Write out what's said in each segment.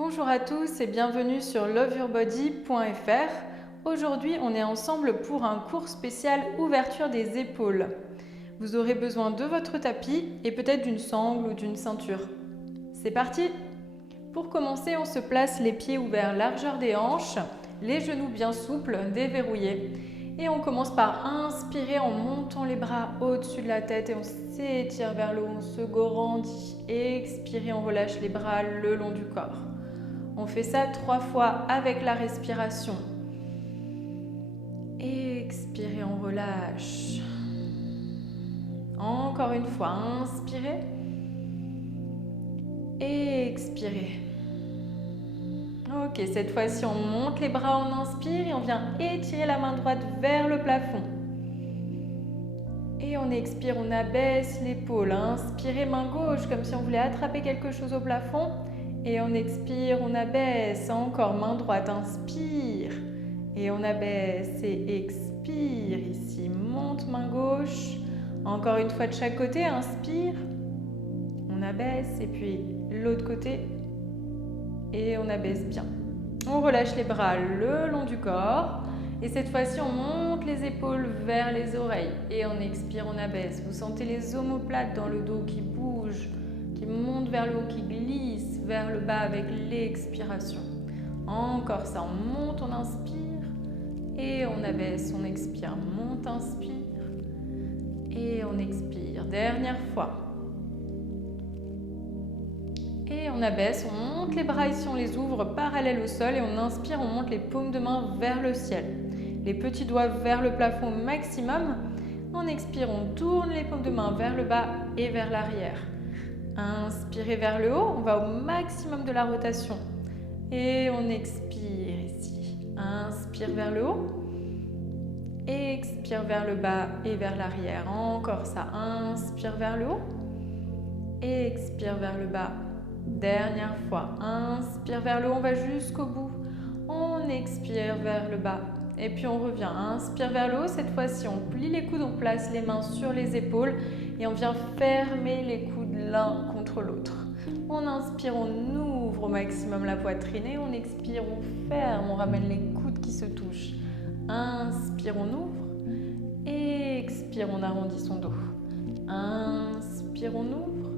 Bonjour à tous et bienvenue sur loveyourbody.fr. Aujourd'hui, on est ensemble pour un cours spécial ouverture des épaules. Vous aurez besoin de votre tapis et peut-être d'une sangle ou d'une ceinture. C'est parti! Pour commencer, on se place les pieds ouverts largeur des hanches, les genoux bien souples, déverrouillés. Et on commence par inspirer en montant les bras au-dessus de la tête et on s'étire vers le haut, on se grandit. Expirez, on relâche les bras le long du corps. On fait ça 3 fois avec la respiration. Expirez, on relâche. Encore une fois, inspirez. Expirez. Ok, cette fois-ci, on monte les bras, on inspire et on vient étirer la main droite vers le plafond. Et on expire, on abaisse l'épaule. Inspirez, main gauche, comme si on voulait attraper quelque chose au plafond. Et on expire, on abaisse. Encore, main droite, inspire. Et on abaisse et expire. Ici, monte, main gauche. Encore une fois de chaque côté, inspire. On abaisse et puis l'autre côté. Et on abaisse bien. On relâche les bras le long du corps. Et cette fois-ci, on monte les épaules vers les oreilles. Et on expire, on abaisse. Vous sentez les omoplates dans le dos qui bougent, qui montent vers le haut, qui glissent vers le bas avec l'expiration. Encore ça, on monte, on inspire. Et on abaisse, on expire. Monte, inspire. Et on expire. Dernière fois. Et on abaisse, on monte les bras ici, on les ouvre parallèles au sol et on inspire, on monte les paumes de main vers le ciel. Les petits doigts vers le plafond au maximum. On expire, on tourne les paumes de main vers le bas et vers l'arrière. Inspirez vers le haut, on va au maximum de la rotation. Et on expire ici. Inspire vers le haut. Expire vers le bas et vers l'arrière. Encore ça, inspire vers le haut. Expire vers le bas. Dernière fois, inspire vers le haut, on va jusqu'au bout. On expire vers le bas. Et puis on revient, inspire vers le haut. Cette fois-ci, on plie les coudes, on place les mains sur les épaules et on vient fermer les coudes l'un contre l'autre. On inspire, on ouvre au maximum la poitrine et on expire, on ferme, on ramène les coudes qui se touchent. Inspire, on ouvre. Expire, on arrondit son dos. Inspire, on ouvre.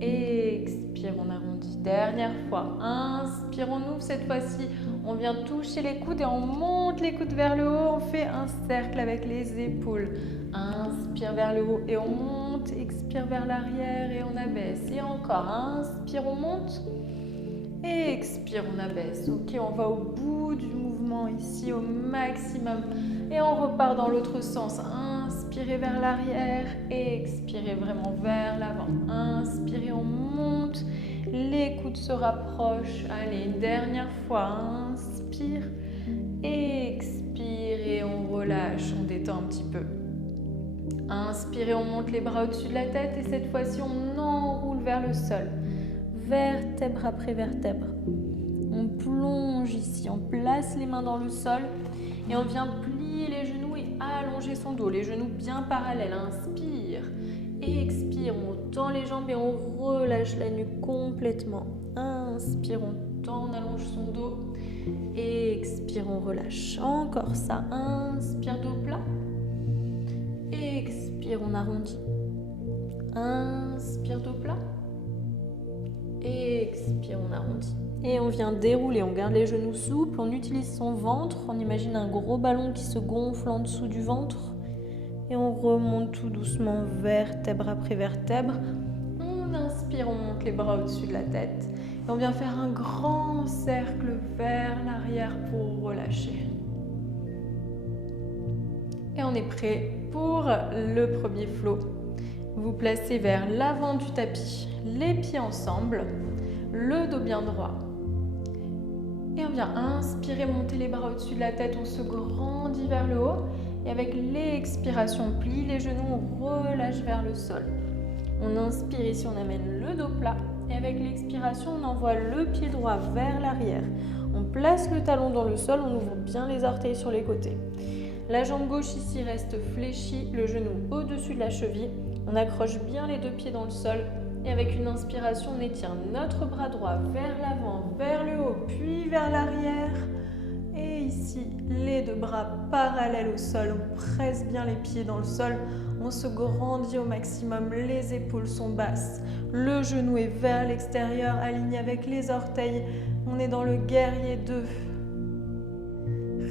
Expire, on arrondit. Dernière fois. Inspire, on ouvre. Cette fois-ci, on vient toucher les coudes et on monte les coudes vers le haut. On fait un cercle avec les épaules. Inspire vers le haut et on monte. Expire vers l'arrière et on abaisse. Et encore. Inspire, on monte. Expire, on abaisse. Ok, on va au bout du mouvement ici au maximum. Et on repart dans l'autre sens. Inspirez vers l'arrière, expirez vraiment vers l'avant. Inspirez, on monte, les coudes se rapprochent. Allez, dernière fois, inspire, expire et on relâche, on détend un petit peu. Inspirez, on monte les bras au-dessus de la tête et cette fois-ci, on enroule vers le sol. Vertèbre après vertèbre. On plonge ici, on place les mains dans le sol et on vient plier les genoux et allonger son dos. Les genoux bien parallèles. Inspire, expire, on tend les jambes et on relâche la nuque complètement. Inspire, on tend, on allonge son dos. Expire, on relâche. Encore ça. Inspire, dos plat. Expire, on arrondit. Inspire, dos plat. Expire, on arrondit. Et on vient dérouler, on garde les genoux souples, on utilise son ventre, on imagine un gros ballon qui se gonfle en dessous du ventre. Et on remonte tout doucement, vertèbre après vertèbre. On inspire, on monte les bras au-dessus de la tête. Et on vient faire un grand cercle vers l'arrière pour relâcher. Et on est prêt pour le premier flow. Vous placez vers l'avant du tapis, les pieds ensemble, le dos bien droit. Et on vient inspirer, monter les bras au-dessus de la tête, on se grandit vers le haut. Et avec l'expiration, on plie les genoux, on relâche vers le sol. On inspire ici, on amène le dos plat. Et avec l'expiration, on envoie le pied droit vers l'arrière. On place le talon dans le sol, on ouvre bien les orteils sur les côtés. La jambe gauche ici reste fléchie, le genou au-dessus de la cheville. On accroche bien les deux pieds dans le sol Et avec une inspiration, on étire notre bras droit vers l'avant, vers le haut, puis vers l'arrière. Et ici, les deux bras parallèles au sol. On presse bien les pieds dans le sol. On se grandit au maximum. Les épaules sont basses. Le genou est vers l'extérieur, aligné avec les orteils. On est dans le guerrier 2.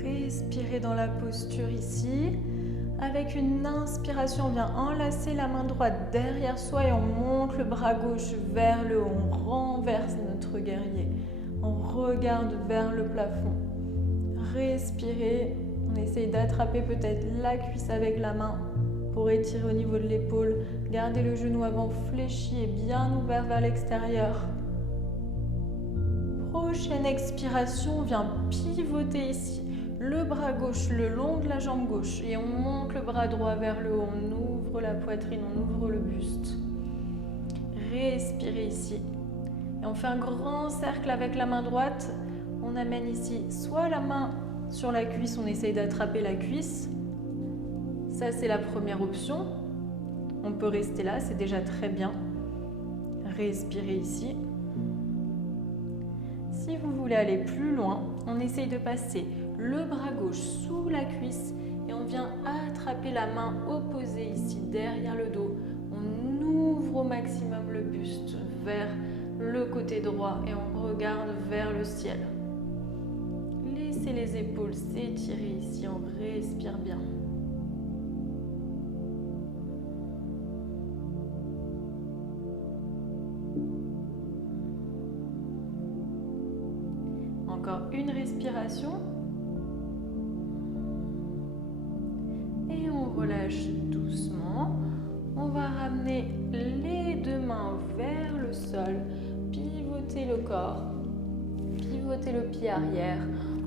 Respirez dans la posture ici. Avec une inspiration, on vient enlacer la main droite derrière soi et on monte le bras gauche vers le haut. On renverse notre guerrier. On regarde vers le plafond. Respirez. On essaye d'attraper peut-être la cuisse avec la main pour étirer au niveau de l'épaule. Gardez le genou avant fléchi et bien ouvert vers l'extérieur. Prochaine expiration, on vient pivoter ici. Le bras gauche le long de la jambe gauche et on monte le bras droit vers le haut. On ouvre la poitrine, on ouvre le buste. Respirez ici. Et on fait un grand cercle avec la main droite. On amène ici soit la main sur la cuisse, on essaye d'attraper la cuisse. Ça, c'est la première option. On peut rester là, c'est déjà très bien. Respirez ici. Si vous voulez aller plus loin, on essaye de passer le bras gauche sous la cuisse et on vient attraper la main opposée ici derrière le dos. On ouvre au maximum le buste vers le côté droit et on regarde vers le ciel. Laissez les épaules s'étirer ici, on respire bien. Encore une respiration. Et on relâche doucement. On va ramener les deux mains vers le sol. Pivoter le corps. Pivoter le pied arrière.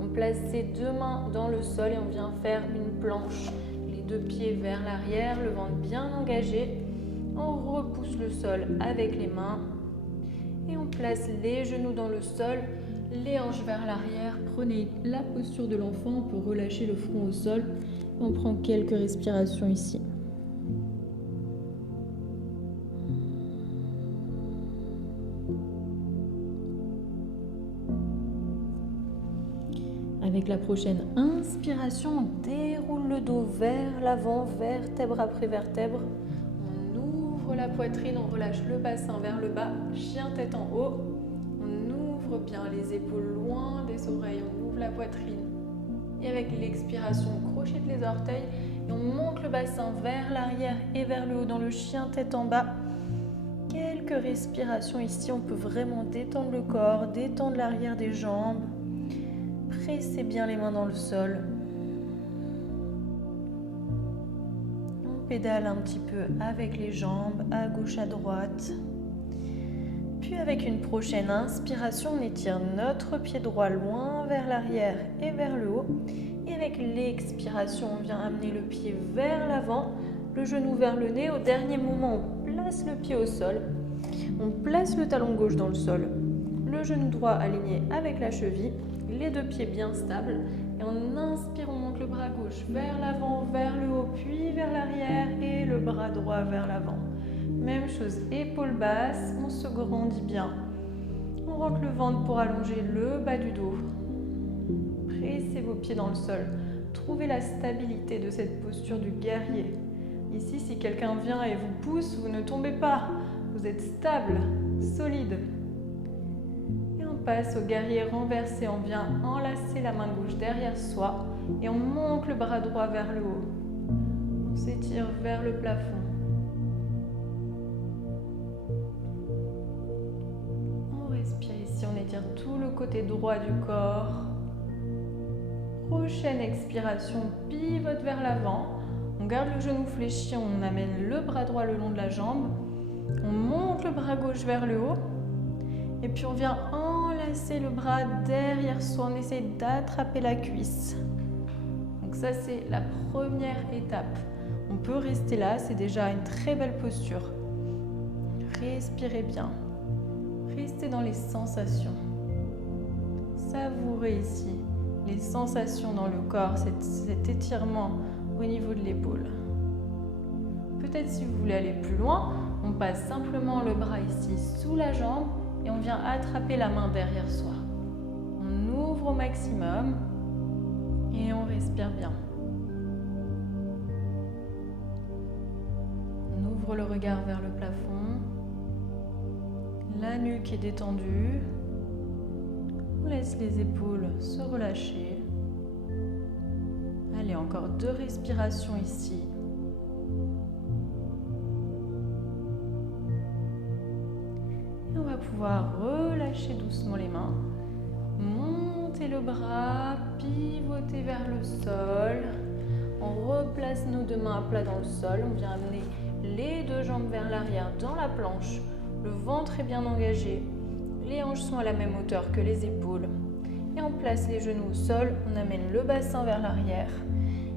On place ses deux mains dans le sol et on vient faire une planche. Les deux pieds vers l'arrière, le ventre bien engagé. On repousse le sol avec les mains. Et on place les genoux dans le sol. Les hanches vers l'arrière, prenez la posture de l'enfant, on peut relâcher le front au sol. On prend quelques respirations ici. Avec la prochaine inspiration, on déroule le dos vers l'avant, vertèbre après vertèbre. On ouvre la poitrine, on relâche le bassin vers le bas, chien tête en haut. On ouvre bien les épaules loin des oreilles, on ouvre la poitrine. Et avec l'expiration, on crochette les orteils et on monte le bassin vers l'arrière et vers le haut dans le chien tête en bas. Quelques respirations ici, on peut vraiment détendre le corps, détendre l'arrière des jambes. Pressez bien les mains dans le sol. On pédale un petit peu avec les jambes, à gauche, à droite. Puis avec une prochaine inspiration, on étire notre pied droit loin vers l'arrière et vers le haut. Et avec l'expiration, on vient amener le pied vers l'avant, le genou vers le nez. Au dernier moment, on place le pied au sol. On place le talon gauche dans le sol, le genou droit aligné avec la cheville, les deux pieds bien stables. Et on inspire, on monte le bras gauche vers l'avant, vers le haut, puis vers l'arrière et le bras droit vers l'avant. Même chose, épaules basses, on se grandit bien. On rentre le ventre pour allonger le bas du dos. Pressez vos pieds dans le sol. Trouvez la stabilité de cette posture du guerrier. Ici, si quelqu'un vient et vous pousse, vous ne tombez pas. Vous êtes stable, solide. Et on passe au guerrier renversé. On vient enlacer la main gauche derrière soi et on monte le bras droit vers le haut. On s'étire vers le plafond. Respire ici, on étire tout le côté droit du corps. Prochaine expiration, pivote vers l'avant. On garde le genou fléchi, on amène le bras droit le long de la jambe. On monte le bras gauche vers le haut. Et puis on vient enlacer le bras derrière soi. On essaie d'attraper la cuisse. Donc ça, c'est la première étape. On peut rester là, c'est déjà une très belle posture. Respirez bien. Restez dans les sensations. Savourez ici les sensations dans le corps, cet étirement au niveau de l'épaule. Peut-être si vous voulez aller plus loin, On passe simplement le bras ici sous la jambe et on vient attraper la main derrière soi. On ouvre au maximum et on respire bien. On ouvre le regard vers le plafond. La nuque est détendue. On laisse les épaules se relâcher. Allez, encore 2 respirations ici. Et on va pouvoir relâcher doucement les mains. Monter le bras, pivoter vers le sol. On replace nos 2 mains à plat dans le sol. On vient amener les 2 jambes vers l'arrière dans la planche. Le ventre est bien engagé. Les hanches sont à la même hauteur que les épaules. Et on place les genoux au sol. On amène le bassin vers l'arrière.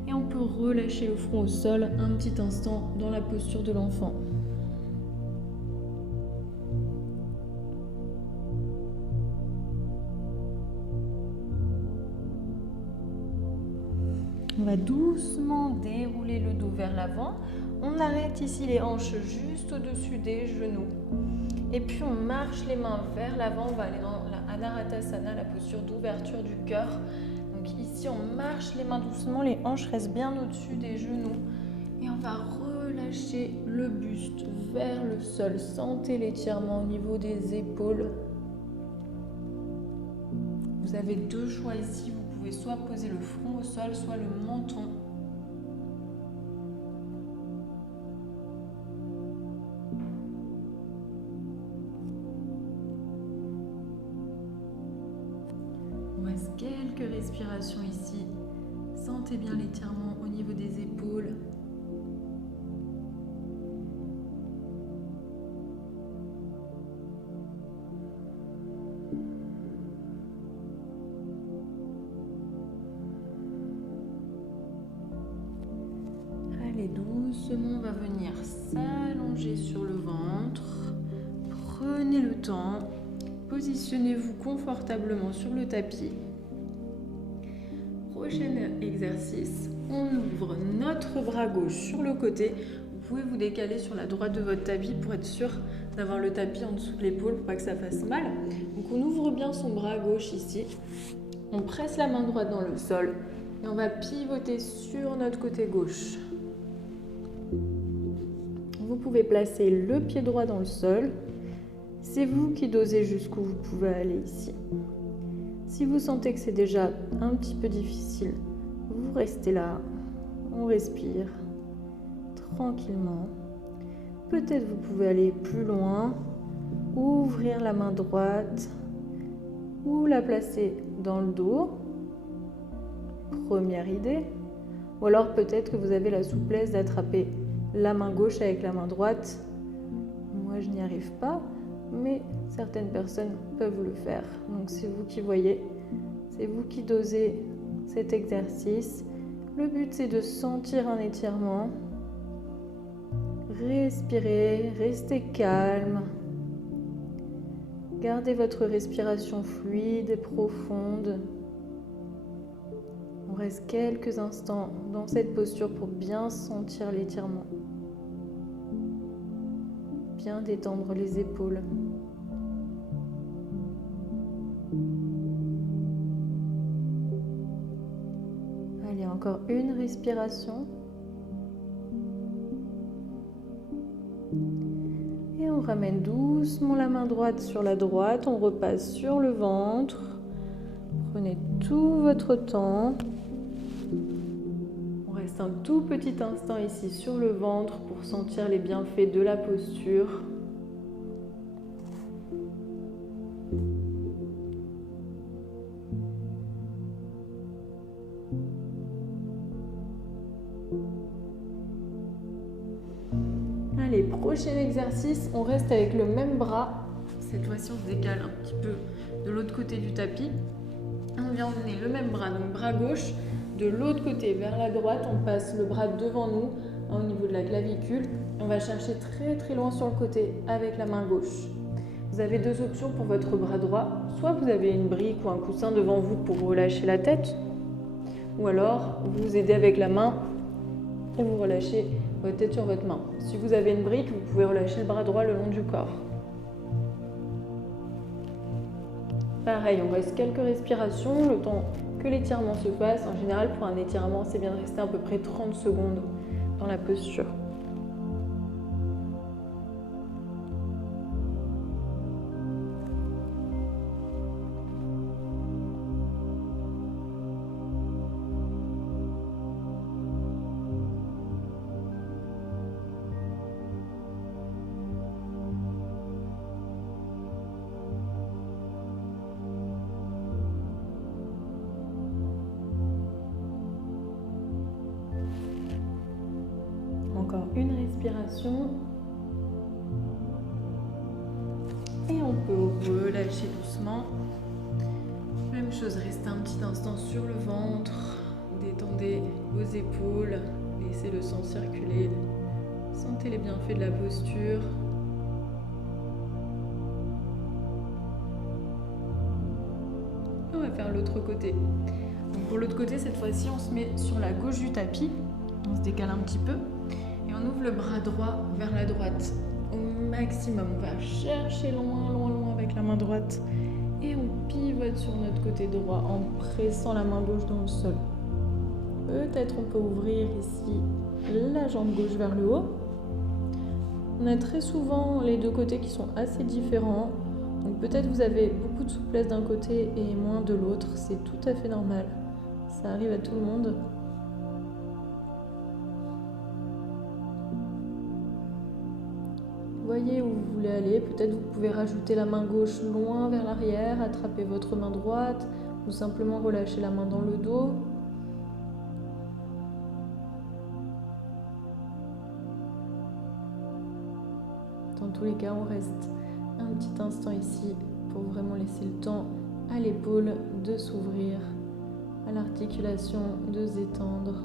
Et on peut relâcher le front au sol un petit instant dans la posture de l'enfant. On va doucement dérouler le dos vers l'avant. On arrête ici les hanches juste au-dessus des genoux. Et puis on marche les mains vers l'avant. On va aller dans la Anahata-sana, la posture d'ouverture du cœur. Donc ici, on marche les mains doucement. Les hanches restent bien au-dessus des genoux. Et on va relâcher le buste vers le sol. Sentez l'étirement au niveau des épaules. Vous avez 2 choix ici. Vous pouvez soit poser le front au sol, soit le menton. On reste quelques respirations ici. Sentez bien l'étirement au niveau des épaules. Allez, doucement, on va venir s'allonger sur le ventre. Prenez le temps. Positionnez-vous confortablement sur le tapis. Prochain exercice, on ouvre notre bras gauche sur le côté. Vous pouvez vous décaler sur la droite de votre tapis pour être sûr d'avoir le tapis en dessous de l'épaule pour pas que ça fasse mal. Donc on ouvre bien son bras gauche ici. On presse la main droite dans le sol et on va pivoter sur notre côté gauche. Vous pouvez placer le pied droit dans le sol. C'est vous qui dosez jusqu'où vous pouvez aller ici. Si vous sentez que c'est déjà un petit peu difficile, vous restez là, on respire tranquillement. Peut-être vous pouvez aller plus loin, ouvrir la main droite ou la placer dans le dos. Première idée. Ou alors peut-être que vous avez la souplesse d'attraper la main gauche avec la main droite. Moi, je n'y arrive pas. Mais certaines personnes peuvent le faire. Donc c'est vous qui voyez, c'est vous qui dosez cet exercice. Le but c'est de sentir un étirement. Respirez, restez calme. Gardez votre respiration fluide et profonde. On reste quelques instants dans cette posture pour bien sentir l'étirement. Bien détendre les épaules. Allez, encore une respiration. Et on ramène doucement la main droite sur la droite. On repasse sur le ventre. Prenez tout votre temps. On reste un tout petit instant ici sur le ventre pour sentir les bienfaits de la posture. Allez, prochain exercice, on reste avec le même bras. Cette fois-ci, on se décale un petit peu de l'autre côté du tapis. On vient emmener le même bras, donc bras gauche, de l'autre côté vers la droite. On passe le bras devant nous, au niveau de la clavicule. On va chercher très très loin sur le côté avec la main gauche. Vous avez 2 options pour votre bras droit. Soit vous avez une brique ou un coussin devant vous pour relâcher la tête. Ou alors, vous vous aidez avec la main et vous relâchez votre tête sur votre main. Si vous avez une brique, vous pouvez relâcher le bras droit le long du corps. Pareil, on reste quelques respirations, le temps que l'étirement se fasse. En général, pour un étirement, c'est bien de rester à peu près 30 secondes dans la posture. Encore une respiration. Et on peut relâcher doucement. Même chose, restez un petit instant sur le ventre. Détendez vos épaules. Laissez le sang circuler. Sentez les bienfaits de la posture. On va faire l'autre côté. Donc pour l'autre côté, cette fois-ci, on se met sur la gauche du tapis. On se décale un petit peu. Et on ouvre le bras droit vers la droite au maximum. On va chercher loin, loin, loin avec la main droite. Et on pivote sur notre côté droit en pressant la main gauche dans le sol. Peut-être on peut ouvrir ici la jambe gauche vers le haut. On a très souvent les deux côtés qui sont assez différents. Donc peut-être vous avez beaucoup de souplesse d'un côté et moins de l'autre. C'est tout à fait normal. Ça arrive à tout le monde. Voyez où vous voulez aller. Peut-être vous pouvez rajouter la main gauche loin vers l'arrière, attraper votre main droite ou simplement relâcher la main dans le dos. Dans tous les cas, on reste un petit instant ici pour vraiment laisser le temps à l'épaule de s'ouvrir, à l'articulation de se détendre.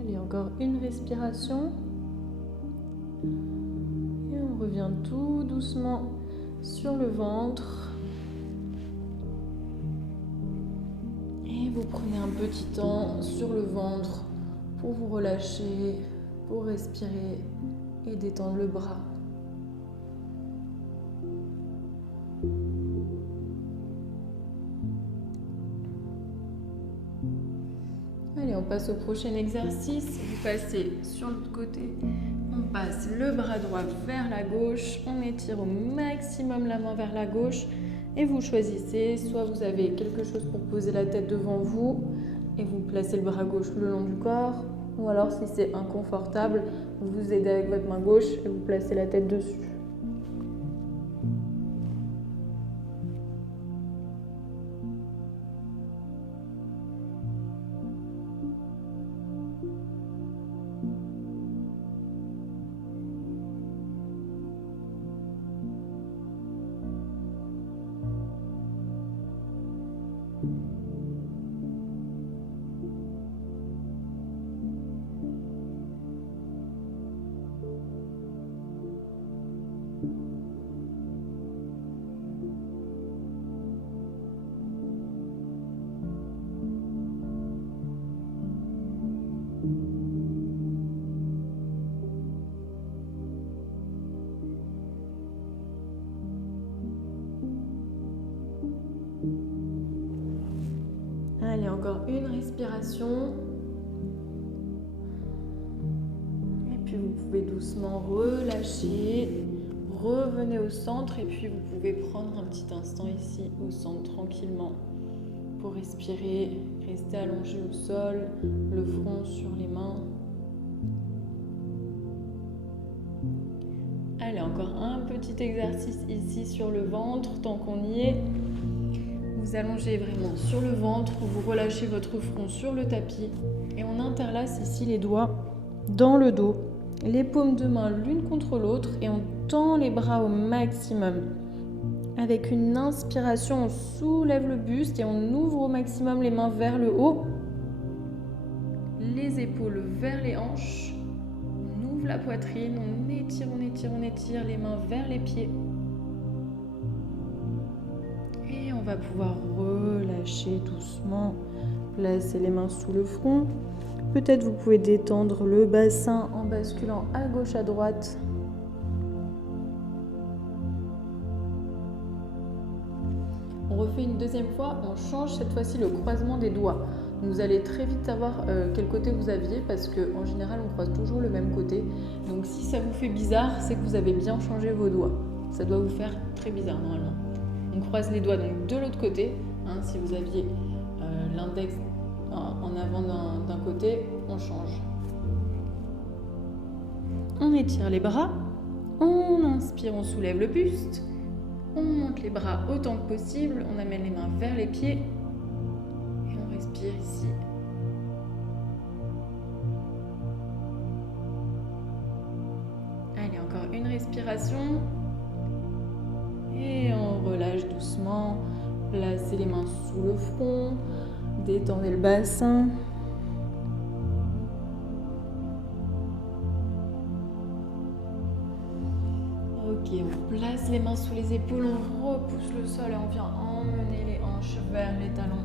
Allez, encore une respiration. Et on revient tout doucement sur le ventre. Et vous prenez un petit temps sur le ventre pour vous relâcher, pour respirer et détendre le bras. Allez, on passe au prochain exercice. Vous passez sur l'autre côté. On passe le bras droit vers la gauche. On étire au maximum la main vers la gauche. Et vous choisissez, soit vous avez quelque chose pour poser la tête devant vous et vous placez le bras gauche le long du corps. Ou alors, si c'est inconfortable, vous vous aidez avec votre main gauche et vous placez la tête dessus. Allez, encore une respiration. Et puis vous pouvez doucement relâcher. Revenez au centre et puis vous pouvez prendre un petit instant ici au centre tranquillement pour respirer. Restez allongé au sol, le front sur les mains. Allez, encore un petit exercice ici sur le ventre tant qu'on y est. Vous allongez vraiment sur le ventre, vous relâchez votre front sur le tapis et on interlace ici les doigts dans le dos, les paumes de main l'une contre l'autre et on tend les bras au maximum. Avec une inspiration, on soulève le buste et on ouvre au maximum les mains vers le haut. Les épaules vers les hanches. On ouvre la poitrine, on étire, on étire, on étire les mains vers les pieds. Et on va pouvoir relâcher doucement, placer les mains sous le front. Peut-être vous pouvez détendre le bassin en basculant à gauche, à droite. On refait une deuxième fois, on change cette fois-ci le croisement des doigts. Vous allez très vite savoir quel côté vous aviez parce qu'en général on croise toujours le même côté. Donc si ça vous fait bizarre, c'est que vous avez bien changé vos doigts. Ça doit vous faire très bizarre normalement. On croise les doigts donc de l'autre côté. Si vous aviez l'index en avant d'un côté, on change. On étire les bras, on inspire, on soulève le buste. On monte les bras autant que possible, on amène les mains vers les pieds et on respire ici. Allez, encore une respiration et on relâche doucement. Placez les mains sous le front, détendez le bassin. Ok, on place les mains sous les épaules, on repousse le sol et on vient emmener les hanches vers les talons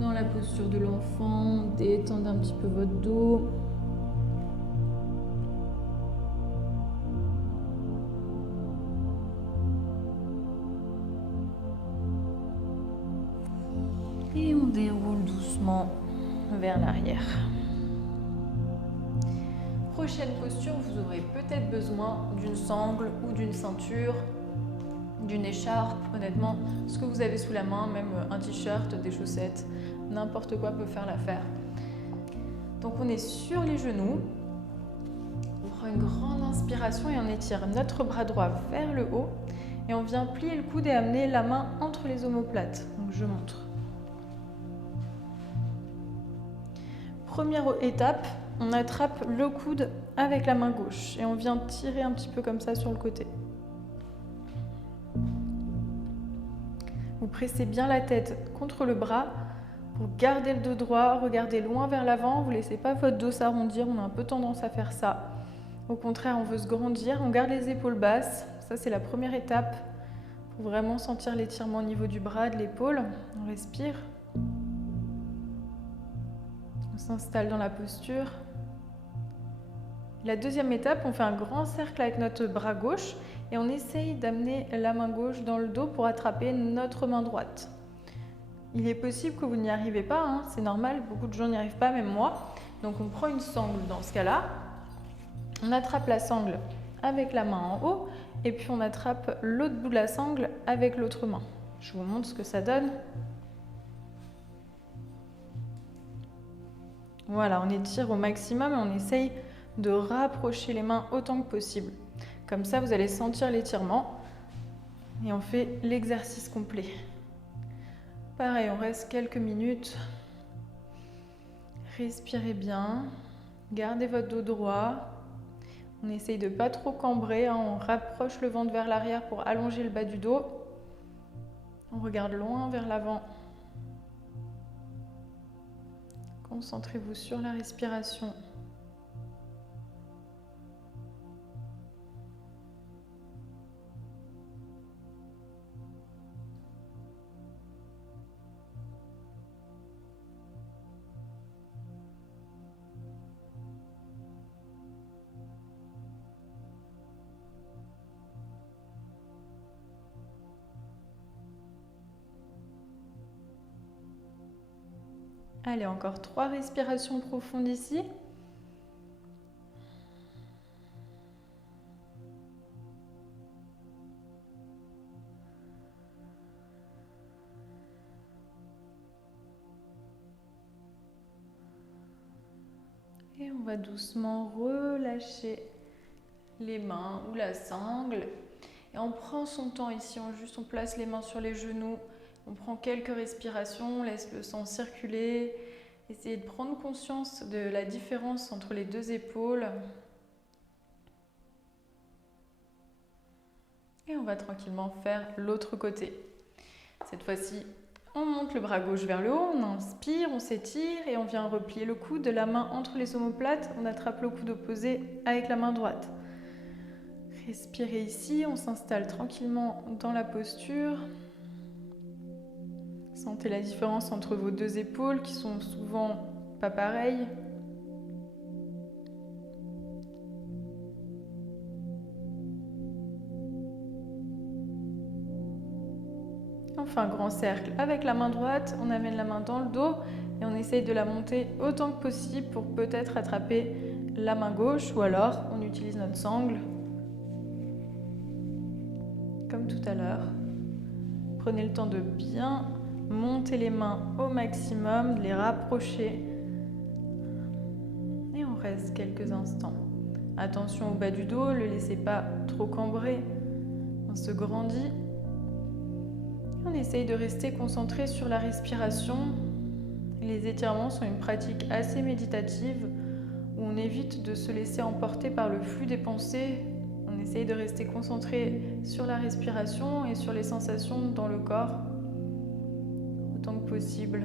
dans la posture de l'enfant. Détendez un petit peu votre dos. Et on déroule doucement vers l'arrière. Prochaine posture, vous aurez peut-être besoin d'une sangle ou d'une ceinture, d'une écharpe, honnêtement, ce que vous avez sous la main, même un t-shirt, des chaussettes, n'importe quoi peut faire l'affaire. Donc on est sur les genoux, on prend une grande inspiration et on étire notre bras droit vers le haut et on vient plier le coude et amener la main entre les omoplates. Donc je montre. Première étape, on attrape le coude avec la main gauche et on vient tirer un petit peu comme ça sur le côté. Vous pressez bien la tête contre le bras pour garder le dos droit, regardez loin vers l'avant, vous ne laissez pas votre dos s'arrondir, on a un peu tendance à faire ça. Au contraire, on veut se grandir, on garde les épaules basses, ça c'est la première étape pour vraiment sentir l'étirement au niveau du bras, de l'épaule. On respire. On s'installe dans la posture. La deuxième étape, on fait un grand cercle avec notre bras gauche et on essaye d'amener la main gauche dans le dos pour attraper notre main droite. Il est possible que vous n'y arrivez pas, c'est normal, beaucoup de gens n'y arrivent pas, même moi. Donc on prend une sangle dans ce cas-là, on attrape la sangle avec la main en haut et puis on attrape l'autre bout de la sangle avec l'autre main. Je vous montre ce que ça donne. Voilà, on étire au maximum et on essaye de rapprocher les mains autant que possible. Comme ça, vous allez sentir l'étirement et on fait l'exercice complet. Pareil, on reste quelques minutes. Respirez bien, gardez votre dos droit. On essaye de ne pas trop cambrer, on rapproche le ventre vers l'arrière pour allonger le bas du dos. On regarde loin vers l'avant. Concentrez-vous sur la respiration. Allez, encore 3 respirations profondes ici. Et on va doucement relâcher les mains ou la sangle. Et on prend son temps ici, on place les mains sur les genoux. On prend quelques respirations, on laisse le sang circuler. Essayez de prendre conscience de la différence entre les deux épaules. Et on va tranquillement faire l'autre côté. Cette fois-ci, on monte le bras gauche vers le haut, on inspire, on s'étire et on vient replier le coude, la main entre les omoplates, on attrape le coude opposé avec la main droite. Respirez ici, on s'installe tranquillement dans la posture. Sentez la différence entre vos deux épaules qui sont souvent pas pareilles. Enfin, grand cercle avec la main droite, on amène la main dans le dos et on essaye de la monter autant que possible pour peut-être attraper la main gauche ou alors on utilise notre sangle comme tout à l'heure. Prenez le temps de bien monter les mains au maximum, de les rapprocher et on reste quelques instants. Attention au bas du dos, ne le laissez pas trop cambrer, on se grandit. On essaye de rester concentré sur la respiration. Les étirements sont une pratique assez méditative où on évite de se laisser emporter par le flux des pensées. On essaye de rester concentré sur la respiration et sur les sensations dans le corps autant que possible.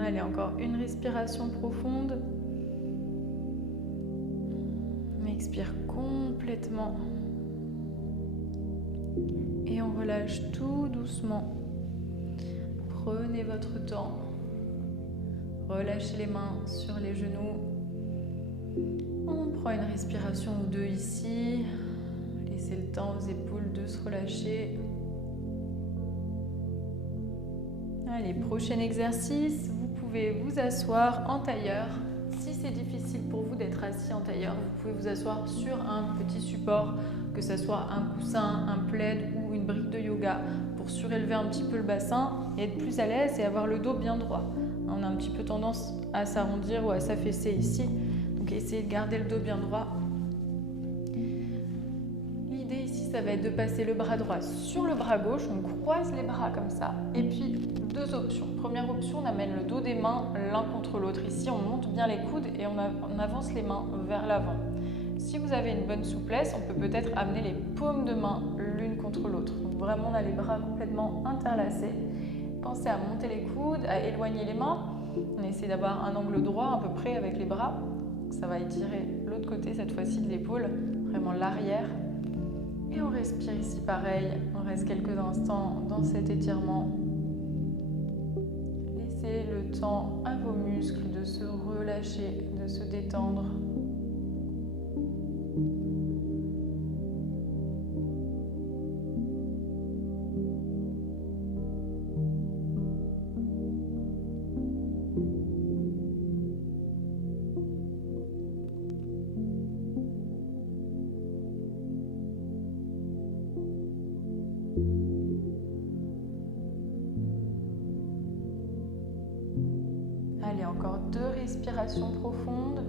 Allez, encore une respiration profonde. On expire complètement. Et on relâche tout doucement. Prenez votre temps. Relâchez les mains sur les genoux. On prend une respiration ou deux ici. Laissez le temps aux épaules de se relâcher. Allez, prochain exercice, vous pouvez vous asseoir en tailleur. Si c'est difficile pour vous d'être assis en tailleur, vous pouvez vous asseoir sur un petit support, que ce soit un coussin, un plaid ou une brique de yoga, pour surélever un petit peu le bassin et être plus à l'aise et avoir le dos bien droit. On a un petit peu tendance à s'arrondir ou à s'affaisser ici, donc essayez de garder le dos bien droit. L'idée ici, ça va être de passer le bras droit sur le bras gauche, on croise les bras comme ça, et puis deux options. Première option, on amène le dos des mains l'un contre l'autre. Ici, on monte bien les coudes et on avance les mains vers l'avant. Si vous avez une bonne souplesse, on peut peut-être amener les paumes de main l'une contre l'autre. Donc vraiment, on a les bras complètement interlacés. Pensez à monter les coudes, à éloigner les mains. On essaie d'avoir un angle droit à peu près avec les bras. Ça va étirer l'autre côté, cette fois-ci de l'épaule, vraiment l'arrière. Et on respire ici pareil. On reste quelques instants dans cet étirement. Laissez le temps à vos muscles de se relâcher, de se détendre. Allez, encore deux respirations profondes.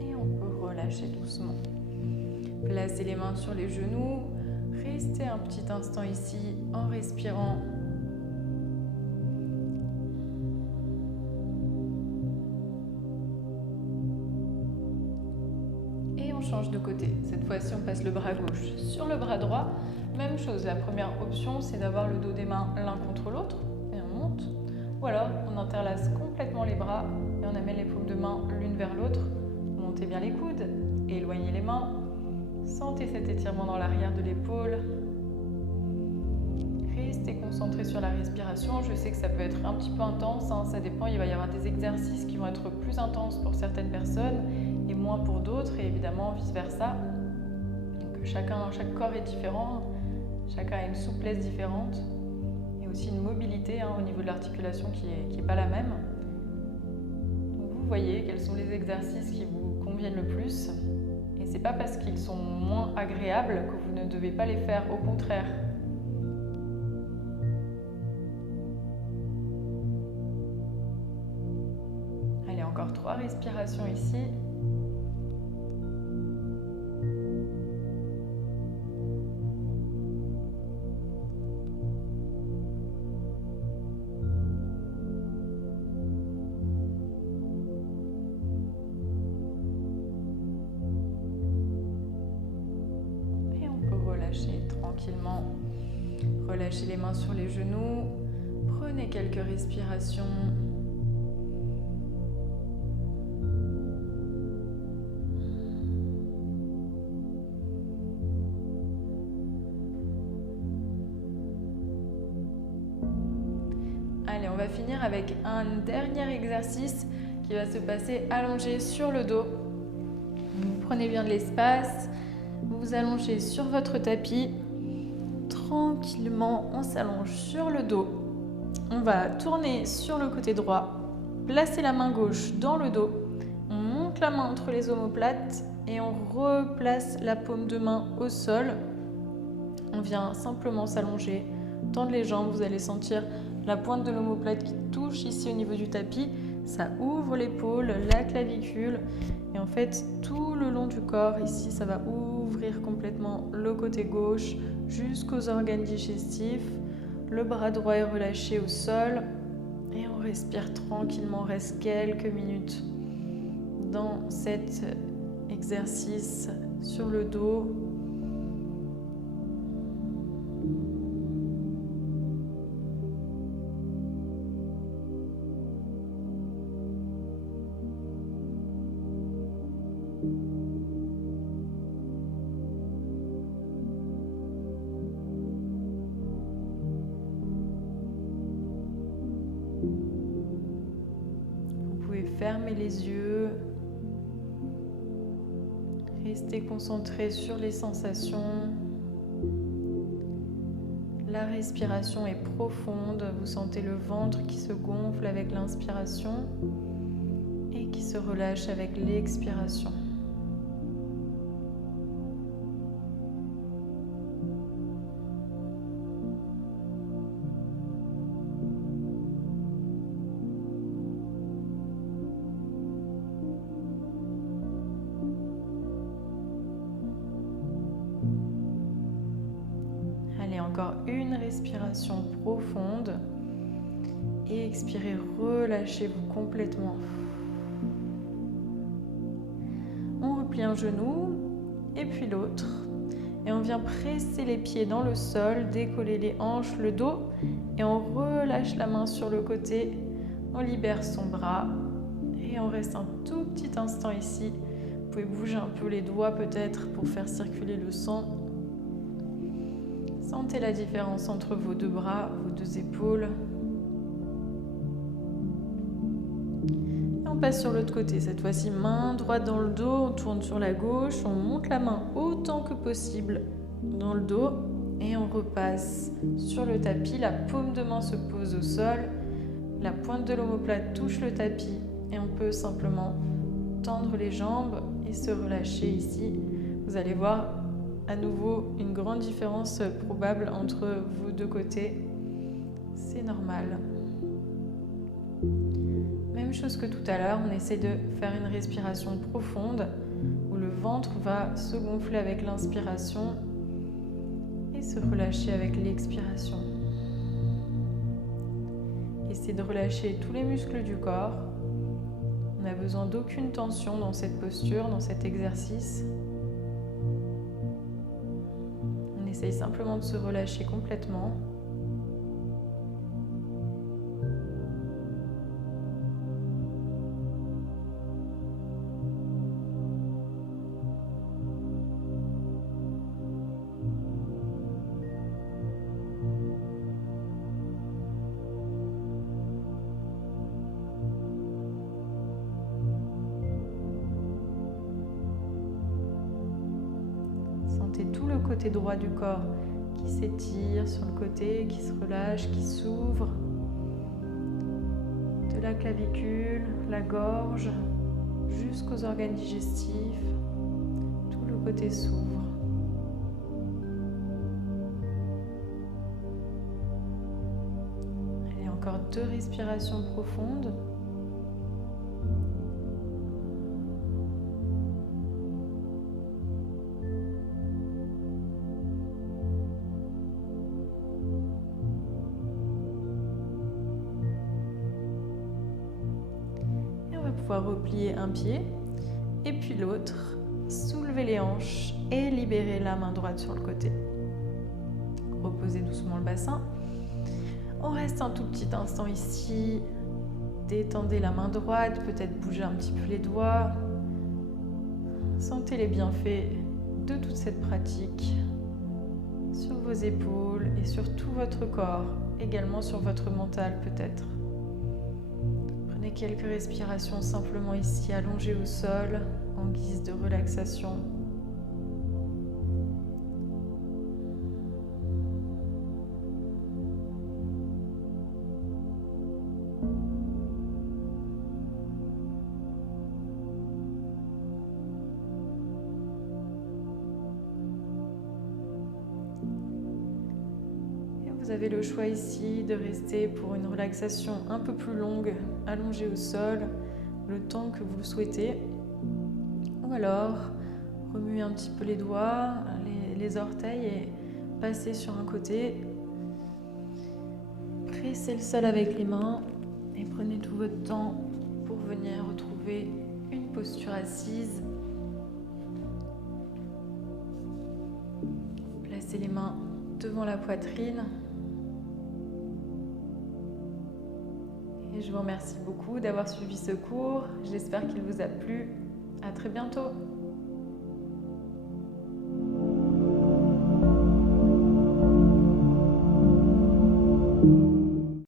Et on peut relâcher doucement. Placez les mains sur les genoux. Restez un petit instant ici en respirant. Change de côté. Cette fois-ci, on passe le bras gauche sur le bras droit. Même chose, la première option, c'est d'avoir le dos des mains l'un contre l'autre et on monte. Ou alors, on interlace complètement les bras et on amène les paumes de main l'une vers l'autre. Montez bien les coudes, éloignez les mains. Sentez cet étirement dans l'arrière de l'épaule. Restez concentré sur la respiration. Je sais que ça peut être un petit peu intense, ça dépend. Il va y avoir des exercices qui vont être plus intenses pour certaines personnes et moins pour d'autres, et évidemment vice versa. Donc chaque corps est différent. Chacun a une souplesse différente et aussi une mobilité au niveau de l'articulation qui est pas la même. Donc vous voyez quels sont les exercices qui vous conviennent le plus. Et c'est pas parce qu'ils sont moins agréables que vous ne devez pas les faire, au contraire. Allez, encore 3 respirations ici. Tranquillement, relâchez les mains sur les genoux, prenez quelques respirations. Allez, on va finir avec un dernier exercice qui va se passer allongé sur le dos. Vous prenez bien de l'espace, vous vous allongez sur votre tapis. Tranquillement, on s'allonge sur le dos. On va tourner sur le côté droit, placer la main gauche dans le dos. On monte la main entre les omoplates et on replace la paume de main au sol. On vient simplement s'allonger, tendre les jambes. Vous allez sentir la pointe de l'omoplate qui touche ici au niveau du tapis. Ça ouvre l'épaule, la clavicule. Et en fait, tout le long du corps, ici, ça va ouvrir complètement le côté gauche jusqu'aux organes digestifs. Le bras droit est relâché au sol. Et on respire tranquillement, on reste quelques minutes dans cet exercice sur le dos. Fermez les yeux, restez concentré sur les sensations. La respiration est profonde, vous sentez le ventre qui se gonfle avec l'inspiration et qui se relâche avec l'expiration. Encore une respiration profonde et expirez, relâchez-vous complètement. On replie un genou et puis l'autre et on vient presser les pieds dans le sol, décoller les hanches, le dos et on relâche la main sur le côté, on libère son bras et on reste un tout petit instant ici. Vous pouvez bouger un peu les doigts peut-être pour faire circuler le sang. Sentez la différence entre vos deux bras, vos deux épaules. Et on passe sur l'autre côté. Cette fois-ci, main droite dans le dos, on tourne sur la gauche, on monte la main autant que possible dans le dos et on repasse sur le tapis. La paume de main se pose au sol, la pointe de l'omoplate touche le tapis et on peut simplement tendre les jambes et se relâcher ici. Vous allez voir à nouveau une grande différence probable entre vos deux côtés. C'est normal. Même chose que tout à l'heure, on essaie de faire une respiration profonde où le ventre va se gonfler avec l'inspiration et se relâcher avec l'expiration. Essayez de relâcher tous les muscles du corps. On n'a besoin d'aucune tension dans cette posture, dans cet exercice. On essaye simplement de se relâcher complètement. Sentez tout le côté droit du corps qui s'étire sur le côté, qui se relâche, qui s'ouvre. De la clavicule, la gorge, jusqu'aux organes digestifs, tout le côté s'ouvre. Allez, encore 2 respirations profondes. Pouvoir replier un pied et puis l'autre, soulever les hanches et libérer la main droite sur le côté. Reposez doucement le bassin. On reste un tout petit instant ici. Détendez la main droite, peut-être bouger un petit peu les doigts. Sentez les bienfaits de toute cette pratique sur vos épaules et sur tout votre corps, également sur votre mental peut-être. Prenez quelques respirations simplement ici, allongées au sol, en guise de relaxation. Vous avez le choix ici de rester pour une relaxation un peu plus longue, allongée au sol, le temps que vous le souhaitez. Ou alors, remuez un petit peu les doigts, les orteils et passez sur un côté. Pressez le sol avec les mains et prenez tout votre temps pour venir retrouver une posture assise. Placez les mains devant la poitrine. Et je vous remercie beaucoup d'avoir suivi ce cours. J'espère qu'il vous a plu. À très bientôt.